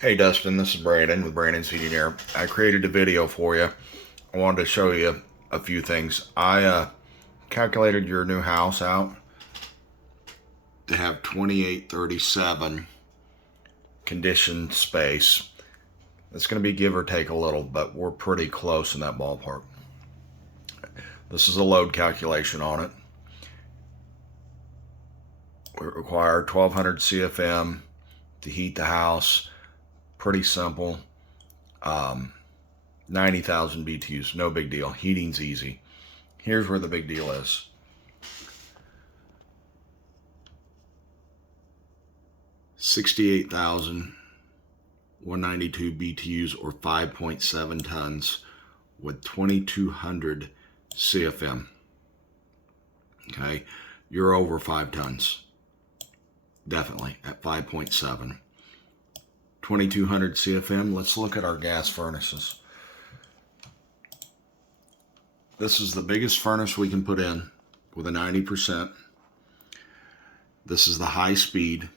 Hey Dustin, this is Brandon with Brandon's Heating Air. I created a video for you. I wanted to show you a few things. I calculated your new house out to have 2837 conditioned space. It's going to be give or take a little, but we're pretty close in that ballpark. This is a load calculation on it. We require 1200 CFM to heat the house. Pretty simple. 90,000 BTUs, no big deal. Heating's easy. Here's where the big deal is. $68,192 BTUs or 5.7 tons with 2,200 CFM. Okay, you're over 5 tons. Definitely at 5.7. 2,200 CFM. Let's look at our gas furnaces. This is the biggest furnace we can put in with a 90%. This is the high speed.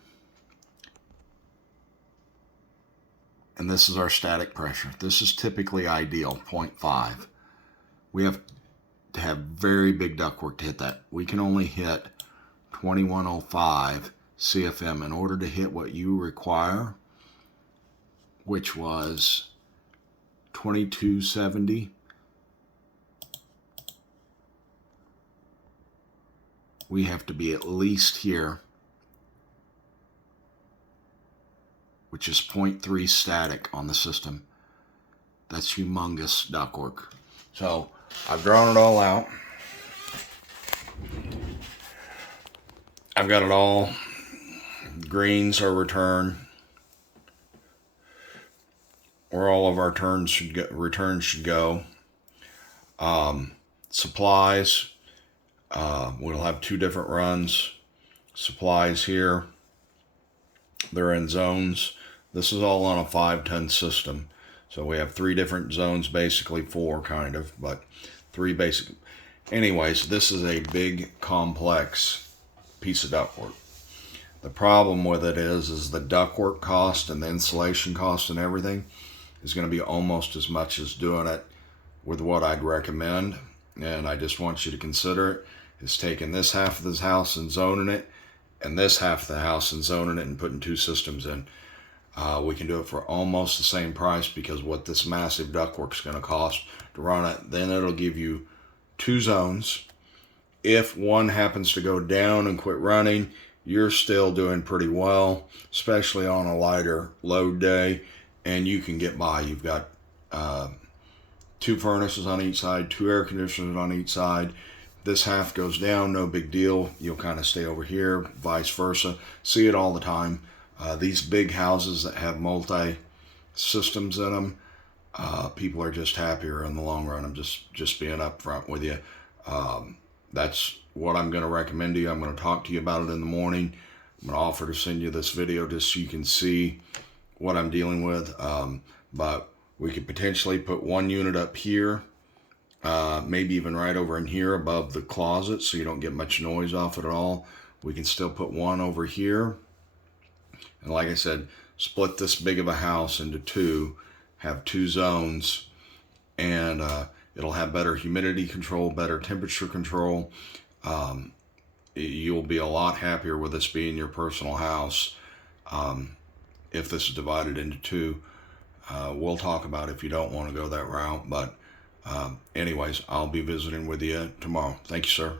And this is our static pressure. This is typically ideal, 0.5. We have to have very big ductwork to hit that. We can only hit 2105 CFM in order to hit what you require, which was 2270. We have to be at least here, which is 0.3 static on the system. That's humongous ductwork. So I've drawn it all out. I've got it all. Greens are returned. Where all of our returns should go. Supplies. We'll have 2 different runs. Supplies here. They're in zones. This is all on a 5-ton system. So we have 3 different zones, basically 4 kind of, but 3 basic. Anyways, this is a big, complex piece of ductwork. The problem with it is the ductwork cost and the insulation cost and everything is going to be almost as much as doing it with what I'd recommend. And I just want you to consider it, is taking this half of this house and zoning it, and this half of the house and zoning it and putting 2 systems in. We can do it for almost the same price because what this massive ductwork is going to cost to run it. Then it'll give you 2 zones. If one happens to go down and quit running, you're still doing pretty well, especially on a lighter load day, and you can get by. You've got 2 furnaces on each side, 2 air conditioners on each side. This half goes down, no big deal. You'll kind of stay over here, vice versa. See it all the time. These big houses that have multi-systems in them, people are just happier in the long run. I'm just being upfront with you. That's what I'm going to recommend to you. I'm going to talk to you about it in the morning. I'm going to offer to send you this video just so you can see what I'm dealing with. But we could potentially put 1 unit up here, maybe even right over in here above the closet so you don't get much noise off it at all. We can still put 1 over here. And like I said, split this big of a house into 2, have 2 zones, and it'll have better humidity control, better temperature control. You'll be a lot happier with this being your personal house if this is divided into 2. We'll talk about if you don't want to go that route. But anyways, I'll be visiting with you tomorrow. Thank you, sir.